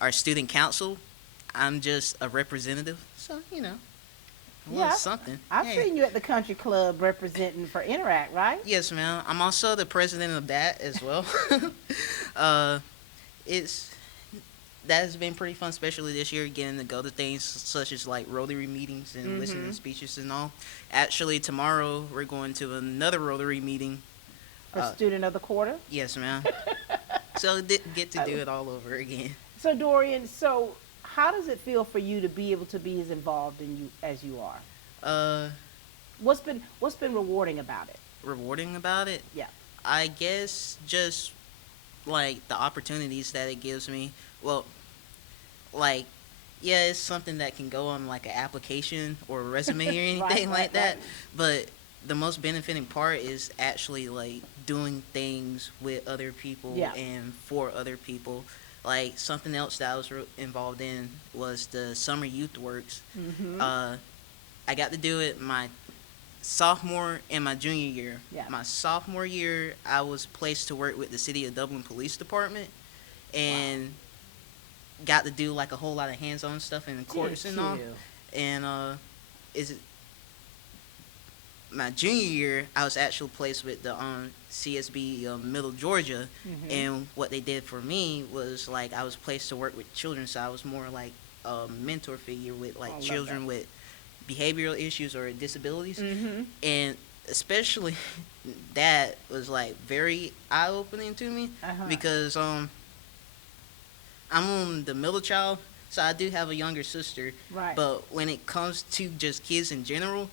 our student council. I'm just a representative, so you know, a little something. I've Hey. seen you at the country club representing for Interact, right? Yes, ma'am. I'm also the president of that as well. That has been pretty fun, especially this year, getting to go to things such as like Rotary meetings and listening to speeches and all. Actually, tomorrow we're going to another Rotary meeting. For student of the quarter. Yes, ma'am. So get to do it all over again. So Dorian, how does it feel for you to be able to be as involved in you as you are? What's been rewarding about it? Rewarding about it? Yeah. I guess just like the opportunities that it gives me. Well, like, yeah, it's something that can go on like an application or a resume or anything like that. Right. But the most benefiting part is actually like doing things with other people and for other people. Like something else that I was involved in was the Summer Youth Works. I got to do it my sophomore and my junior year. Yeah. My sophomore year, I was placed to work with the City of Dublin Police Department, and got to do like a whole lot of hands-on stuff in the courts and all. And is it my junior year, I was actually placed with the CSB Middle Georgia, and what they did for me was like I was placed to work with children, so I was more like a mentor figure with like children with behavioral issues or disabilities, and especially that was like very eye-opening to me because I'm the middle child, so I do have a younger sister, but when it comes to just kids in general,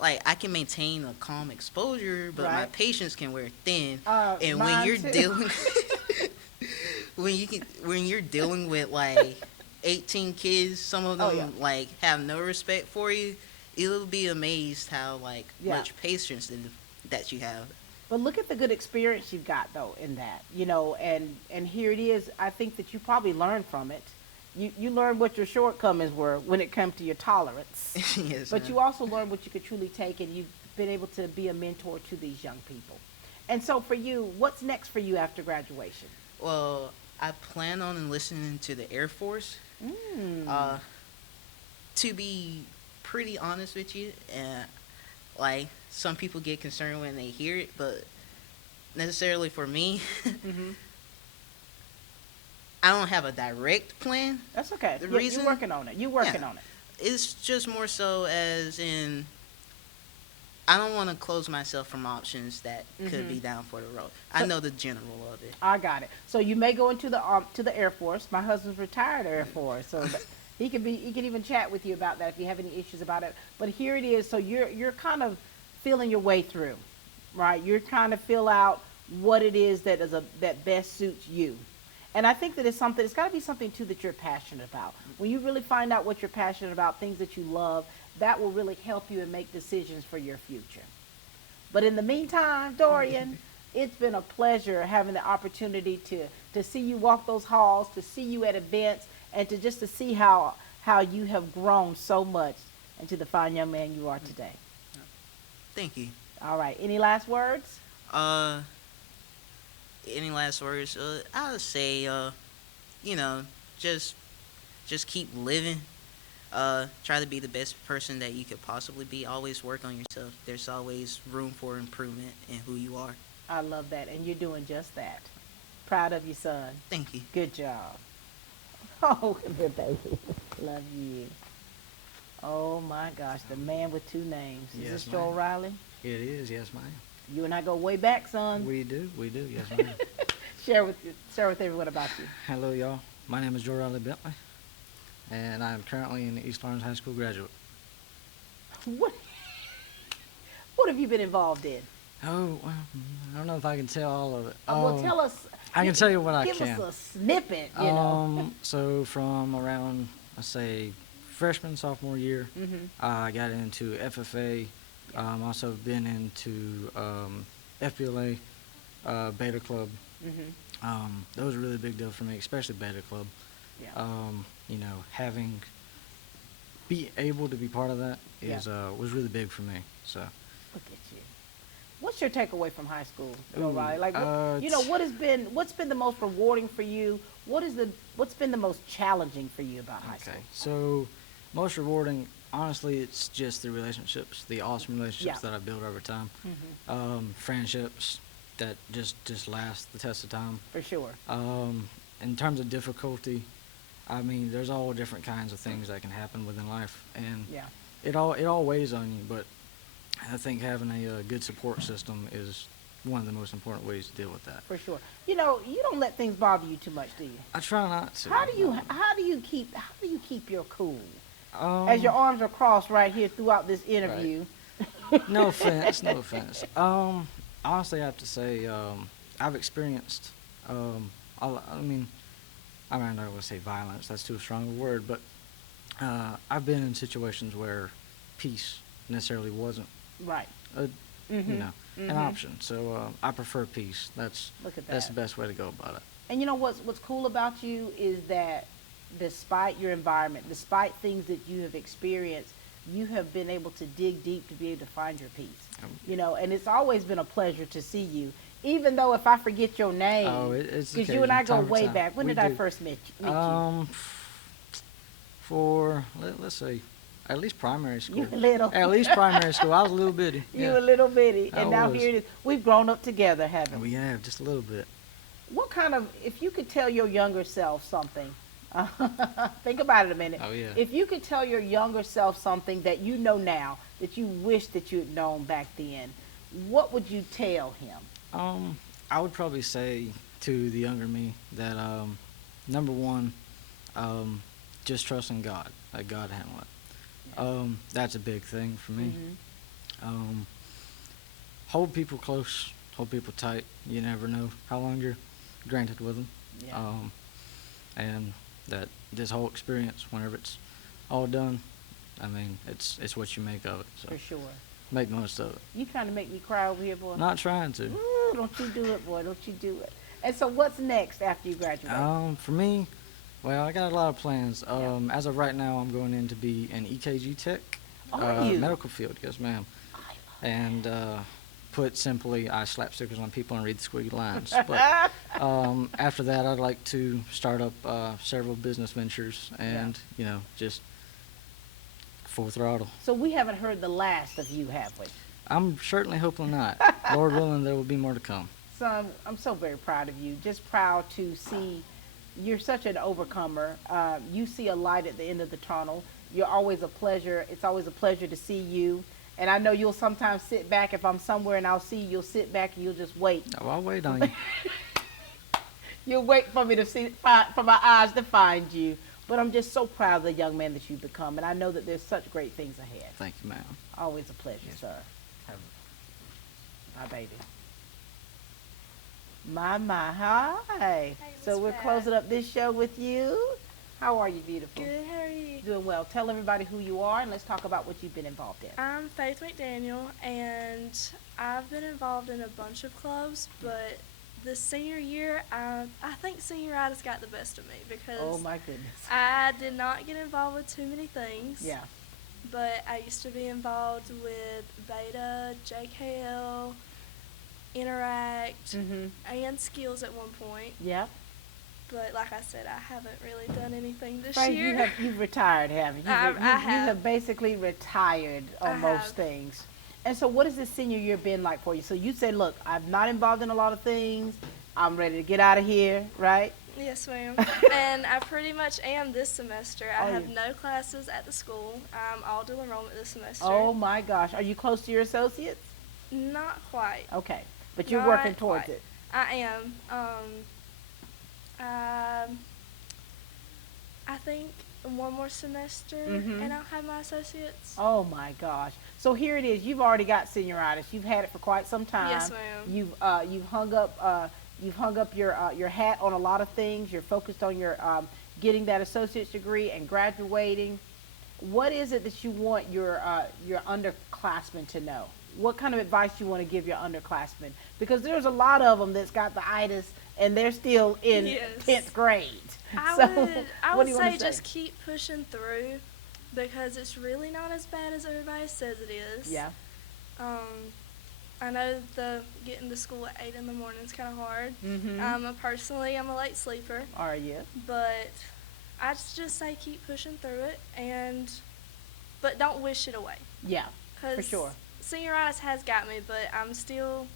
like I can maintain a calm exposure, but my patience can wear thin. And when you're dealing, when you're dealing with like 18 kids, some of them like have no respect for you. You'll be amazed how like much patience that you have. But look at the good experience you've got though in that, you know, and here it is. I think that you probably learned from it. You learned what your shortcomings were when it comes to your tolerance. Yes, but you also learned what you could truly take, and you've been able to be a mentor to these young people. And so for you, what's next for you after graduation? Well, I plan on enlisting to the Air Force. To be pretty honest with you, like some people get concerned when they hear it, but necessarily for me, I don't have a direct plan. That's okay. The You're working on it. You're working on it. It's just more so as in, I don't want to close myself from options that could be down for the road. I know the general of it. I got it. So you may go into the Air Force. My husband's retired Air Force, so he can even chat with you about that if you have any issues about it. But here it is. So you're kind of feeling your way through, right? You're trying to fill out what it is that that best suits you. And I think that it's got to be something too that you're passionate about. When you really find out what you're passionate about, things that you love, that will really help you and make decisions for your future. But in the meantime, Dorian, it's been a pleasure having the opportunity to see you walk those halls, to see you at events, and to see how you have grown so much into the fine young man you are today. Thank you. All right. Any last words? Any last words? I would say, just keep living. Try to be the best person that you could possibly be. Always work on yourself. There's always room for improvement in who you are. I love that, and you're doing just that. Proud of you, son. Thank you. Good job. Oh, good baby. Love you. Oh my gosh, the man with two names. Is this Joel Riley? It is, yes, ma'am. You and I go way back, son. We do, yes, ma'am. Share with everyone about you. Hello, y'all. My name is Joel Riley Bentley, and I am currently an East Lawrence High School graduate. What have you been involved in? Oh, well, I don't know if I can tell all of it. Well, tell us. I can tell you what I can. Give us a snippet, you know. So from around, let's say, freshman, sophomore year, I got into FFA. Also been into FBLA, Beta Club. That was a really big deal for me, especially Beta Club. Yeah. Be able to be part of that was really big for me. So. Look at you. What's your takeaway from high school, Joel Riley? Like, what's been the most rewarding for you? What's been the most challenging for you about high school? So, most rewarding, honestly, it's just the relationships, the awesome relationships that I've built over time. Friendships that just last the test of time. For sure. In terms of difficulty, I mean, there's all different kinds of things that can happen within life, and it all weighs on you. But I think having a good support system is one of the most important ways to deal with that. For sure. You don't let things bother you too much, do you? I try not to. How do you keep your cool? As your arms are crossed right here throughout this interview. Right. No offense. Honestly, I have to say, I've experienced, I'm not going to say violence, that's too strong a word, but I've been in situations where peace necessarily wasn't an option. So I prefer peace. That's the best way to go about it. And you know what's cool about you is that despite your environment, despite things that you have experienced, you have been able to dig deep to be able to find your peace. And it's always been a pleasure to see you. Even though if I forget your name, because you and I go way back. When did I first meet you? Let's say At least primary school. You little. At least primary school. I was a little bitty. You yeah. a little bitty, I and now was. here it is. We've grown up together, haven't we? We have, just a little bit. What kind of, if you could tell your younger self something, think about it a minute. Oh, yeah. If you could tell your younger self something that you know now that you wish that you had known back then, what would you tell him? I would probably say to the younger me that number one, just trust in God. Let God handle it. That's a big thing for me. Hold people close, hold people tight. You never know how long you're granted with them. Yeah. And that this whole experience, whenever it's all done, I mean, it's what you make of it. So For sure. make the most of it. You trying to make me cry over here, boy? Not trying to. Ooh, don't you do it, boy. Don't you do it. And so what's next after you graduate? For me, well, I got a lot of plans. As of right now, I'm going in to be an EKG tech. Are you? Medical field, yes, ma'am. And put simply, I slap stickers on people and read the squiggly lines. But after that, I'd like to start up several business ventures and, you know, just full throttle. So we haven't heard the last of you, have we? I'm certainly hoping not. Lord willing, there will be more to come. So I'm so very proud of you. Just proud to see you're such an overcomer. You see a light at the end of the tunnel. You're always a pleasure. It's always a pleasure to see you. And I know you'll sometimes sit back if I'm somewhere and I'll see you, you'll sit back and you'll just wait. Oh, I'll wait on you. You'll wait for me to see, for my eyes to find you. But I'm just so proud of the young man that you've become. And I know that there's such great things ahead. Thank you, ma'am. Always a pleasure, sir. My baby. My, hi. Hey, So Miss we're Pat. closing up this show with you. How are you, beautiful? Good, how are you? Doing well. Tell everybody who you are and let's talk about what you've been involved in. I'm Faith McDaniel, and I've been involved in a bunch of clubs, but this senior year, I think senioritis got the best of me because Oh my goodness. I did not get involved with too many things. Yeah. But I used to be involved with Beta, JKL, Interact, and Skills at one point. Yeah. But like I said, I haven't really done anything this Faith, year. you've retired, haven't you? I You have. have basically retired on most have. things. And so what has this senior year been like for you? So you said, look, I'm not involved in a lot of things. I'm ready to get out of here, right? Yes, ma'am. And I pretty much am this semester. I Are have you? no classes at the school. I'm all dual enrollment this semester. Oh my gosh. Are you close to your associates? Not quite. Okay. But you're Not working towards quite. it. I am. I think one more semester and I'll have my associates. Oh my gosh. So here it is. You've already got senioritis. You've had it for quite some time. Yes, ma'am. You've hung up your hat on a lot of things. You're focused on your getting that associate's degree and graduating. What is it that you want your underclassmen to know? What kind of advice you want to give your underclassmen? Because there's a lot of them that's got the itis and they're still in Yes. 10th grade. I So, would what do you wanna say just keep pushing through because it's really not as bad as everybody says it is. Yeah. I know getting to school at 8 in the morning is kind of hard. Personally, I'm a late sleeper. Are you? But I just say keep pushing through it but don't wish it away. Yeah, for 'Cause sure. Senioritis has got me, but I'm still.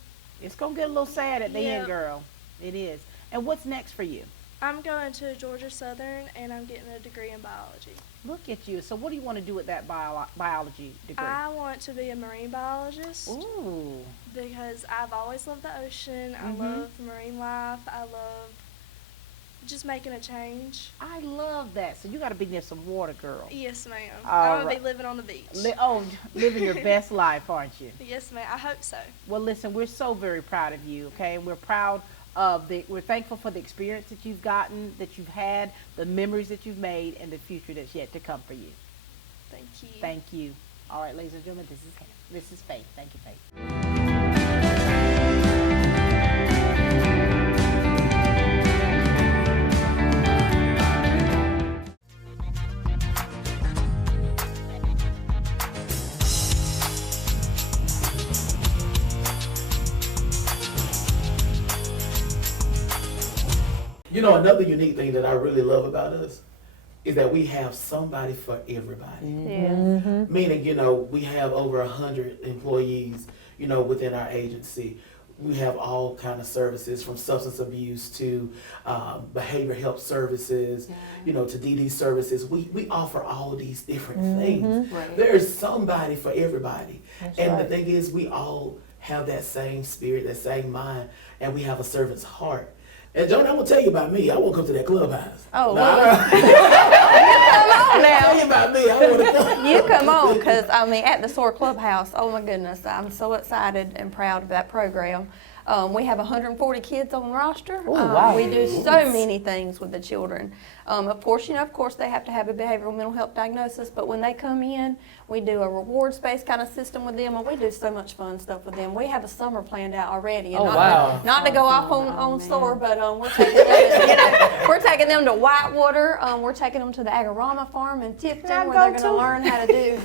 It's going to get a little sad at the end, Yep. girl. It is. And what's next for you? I'm going to Georgia Southern, and I'm getting a degree in biology. Look at you. So what do you want to do with that biology degree? I want to be a marine biologist. Ooh. Because I've always loved the ocean. I love marine life. I love just making a change. I love that. So you got to be near some water, girl. Yes, ma'am. All I'm going to right. be living on the beach. Living your best life, aren't you? Yes, ma'am. I hope so. Well, listen, we're so very proud of you, okay? And we're thankful for the experience that you've gotten, that you've had, the memories that you've made, and the future that's yet to come for you. Thank you. Thank you. All right, ladies and gentlemen, this is Faith. Thank you, Faith. You know, another unique thing that I really love about us is that we have somebody for everybody. Yes. Meaning, you know, we have over 100 employees, you know, within our agency. We have all kind of services from substance abuse to behavior health services, you know, to DD services. We offer all of these different things. Right. There's somebody for everybody. That's And right. the thing is, we all have that same spirit, that same mind, and we have a servant's heart. And Joan, I'm gonna tell you about me. I won't come to that clubhouse. Oh, Nah, come on now. Tell you about me. I want to come. You come on, because I mean, at the SOAR Clubhouse, oh my goodness, I'm so excited and proud of that program. We have 140 kids on the roster. Wow. We do so many things with the children. Of course, they have to have a behavioral mental health diagnosis, but when they come in, we do a rewards-based kind of system with them, and we do so much fun stuff with them. We have a summer planned out already. And not to go off on SOAR, but we're taking them, we're taking them to Whitewater. We're taking them to the Agorama farm in Tifton, where they're going to learn how to do,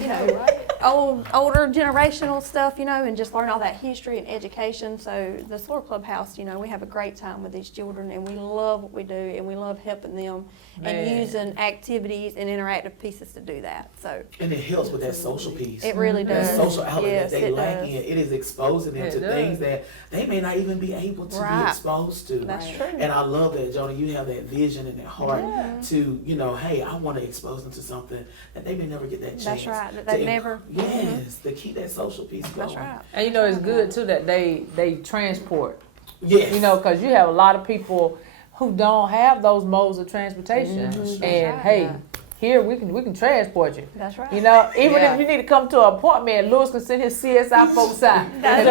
older generational stuff, and just learn all that history and education. So the SOAR Clubhouse, we have a great time with these children, and we love what we do, and we love helping them and using activities and interactive pieces to do that. So And it helps with that social piece. it really does. That social outlet Yes, that they it lack does. in. It is exposing them to things that they may not even be able to be exposed to. That's true. And I love that, Jonah. You have that vision and that heart to, hey, I want to expose them to something that they may never get that chance. That's right. That they never. Yes, to keep that social piece going. That's right. And it's good too that they transport. Yes. Because you have a lot of people who don't have those modes of transportation. And hey, here we can transport you. That's right. Even if you need to come to an appointment, Lewis can send his CSI folks out. That's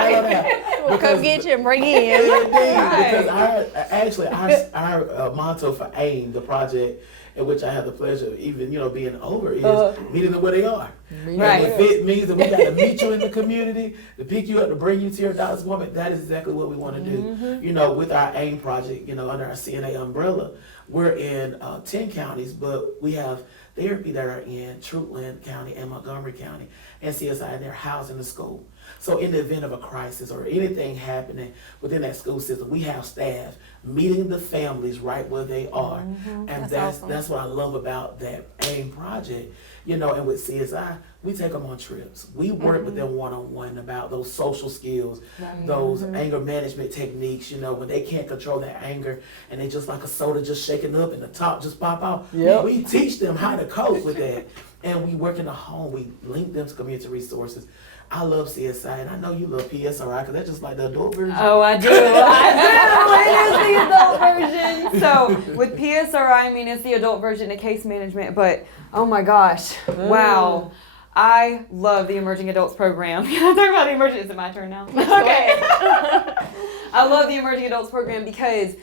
right. We'll come get you and bring you in. Because our motto for AIM, the project in which I have the pleasure of even, being over, is meeting them where they are. Right. And if it means that we got to meet you in the community, to pick you up, to bring you to your doctor's appointment, that is exactly what we want to do. With our AIM project, under our CNA umbrella, we're in 10 counties, but we have therapy that are in Truitland County and Montgomery County, and CSI, and they're housed in the school. So in the event of a crisis or anything happening within that school system, we have staff meeting the families right where they are. And that's what I love about that AIM project. And with CSI, we take them on trips. We work with them one-on-one about those social skills, those anger management techniques, when they can't control their anger and they just like a soda just shaking up and the top just pop out. Yep. We teach them how to cope with that. And we work in the home. We link them to community resources. I love CSI, and I know you love PSRI, because that's just like the adult version. Oh, I do. It is the adult version. So with PSRI, it's the adult version of case management, but oh my gosh, wow. I love the Emerging Adults program. Can I talk about the Emerging? Is it my turn now? Okay. I love the Emerging Adults program because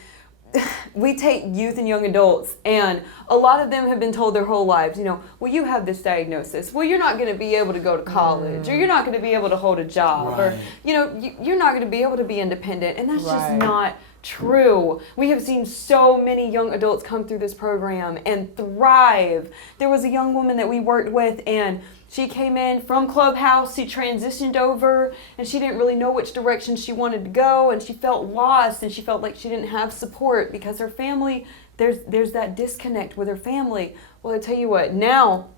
we take youth and young adults, and a lot of them have been told their whole lives, well, you have this diagnosis. Well, you're not going to be able to go to college, or you're not going to be able to hold a job, or, you're not going to be able to be independent. And that's just not true. We have seen so many young adults come through this program and thrive. There was a young woman that we worked with, and she came in from Clubhouse, she transitioned over, and she didn't really know which direction she wanted to go, and she felt lost, and she felt like she didn't have support because her family, there's that disconnect with her family. Well, I tell you what, now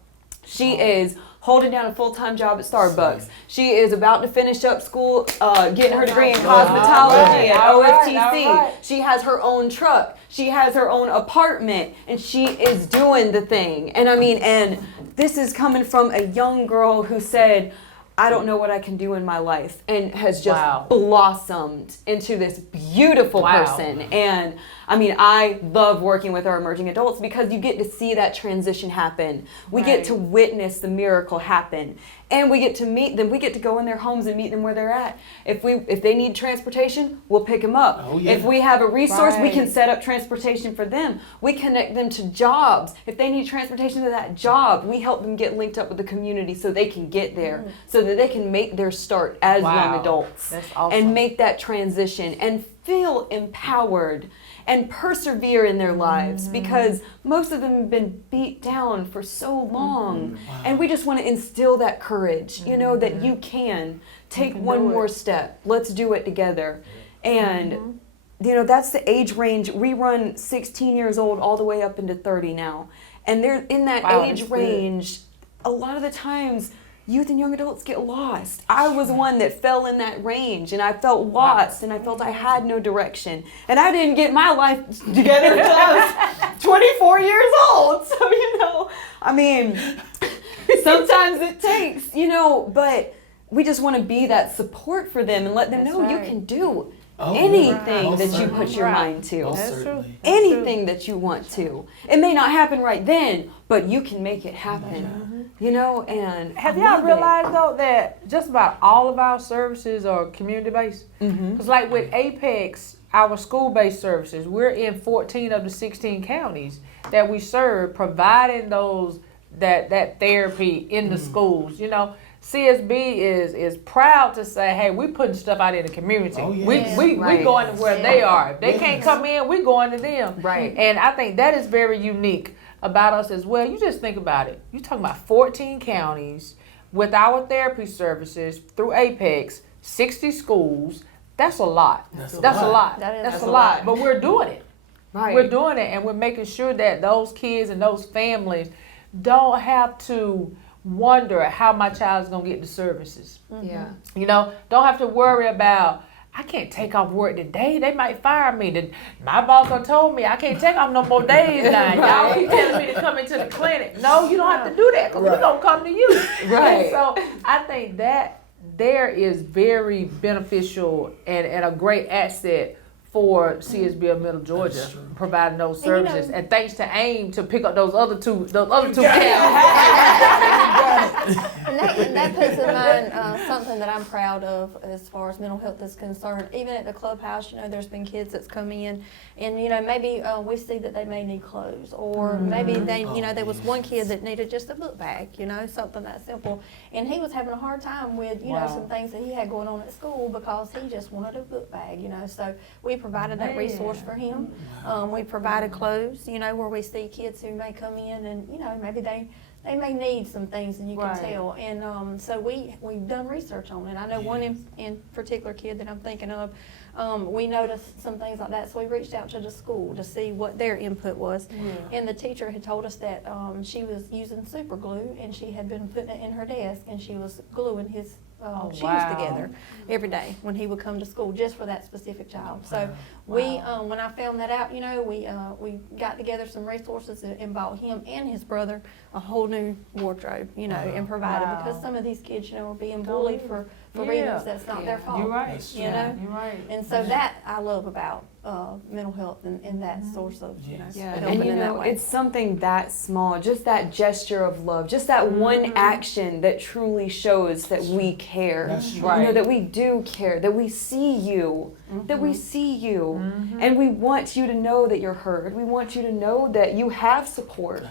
she is holding down a full-time job at Starbucks. She is about to finish up school, getting her degree in cosmetology at OFTC. She has her own truck. She has her own apartment, and she is doing the thing. And and this is coming from a young girl who said, I don't know what I can do in my life, and has just blossomed into this beautiful person. And I love working with our emerging adults because you get to see that transition happen. We get to witness the miracle happen. And we get to meet them. We get to go in their homes and meet them where they're at. If they need transportation, we'll pick them up. If we have a resource, we can set up transportation for them. We connect them to jobs. If they need transportation to that job, we help them get linked up with the community so they can get there, so that they can make their start as young adults. That's awesome. And make that transition and feel empowered and persevere in their lives, because most of them have been beat down for so long. And we just want to instill that courage, that you can take one more step. Let's do it together. And that's the age range. We run 16 years old all the way up into 30 now. And they're in that age range. A lot of the times, youth and young adults get lost. I was one that fell in that range, and I felt lost, and I felt I had no direction. And I didn't get my life together until I was 24 years old. So, I mean, sometimes it takes, but we just want to be that support for them and let them know you can do anything that you put your mind to. Anything that you want to. It may not happen right then, but you can make it happen. And have y'all realized though that just about all of our services are community based? Because like with Apex, our school based services, we're in 14 of the 16 counties that we serve, providing that therapy in the schools. CSB is proud to say, hey, we putting stuff out in the community. We going to where they are. If they can't come in, we going to them. Right. And I think that is very unique about us as well. You just think about it. You're talking about 14 counties with our therapy services through Apex, 60 schools. That's a lot. That's a lot. That's a lot. But we're doing it. Right. We're doing it, and we're making sure that those kids and those families don't have to wonder how my child's gonna get the services. Don't have to worry about, I can't take off work today. They might fire me. My boss done told me I can't take off no more days now. Y'all keep telling me to come into the clinic. No, you don't have to do that because we're gonna come to you. Right. And so I think that there is very beneficial and a great asset for CSB of Middle Georgia providing those services, and thanks to AIM to pick up those other two counties. And that puts in mind something that I'm proud of as far as mental health is concerned. Even at the clubhouse, there's been kids that's come in, and maybe we see that they may need clothes, or maybe they, there was one kid that needed just a book bag, something that simple, and he was having a hard time with, some things that he had going on at school because he just wanted a book bag, So we provided that resource for him. We provided clothes, where we see kids who may come in and, maybe they may need some things, and you can tell. And so we've done research on it. I know one in particular kid that I'm thinking of, we noticed some things like that, so we reached out to the school to see what their input was. And the teacher had told us that she was using super glue, and she had been putting it in her desk, and she was gluing his shoes together every day when he would come to school, just for that specific child. So when I found that out, we got together some resources and bought him and his brother a whole new wardrobe, and provided, because some of these kids, are being bullied for reasons that's not their fault. You're right. You're right. And so that I love about mental health and that source of, helping in that way. It's something that small, just that gesture of love, just that one action that truly shows that we care. That's right. That we do care, that we see you, and we want you to know that you're heard. We want you to know that you have support.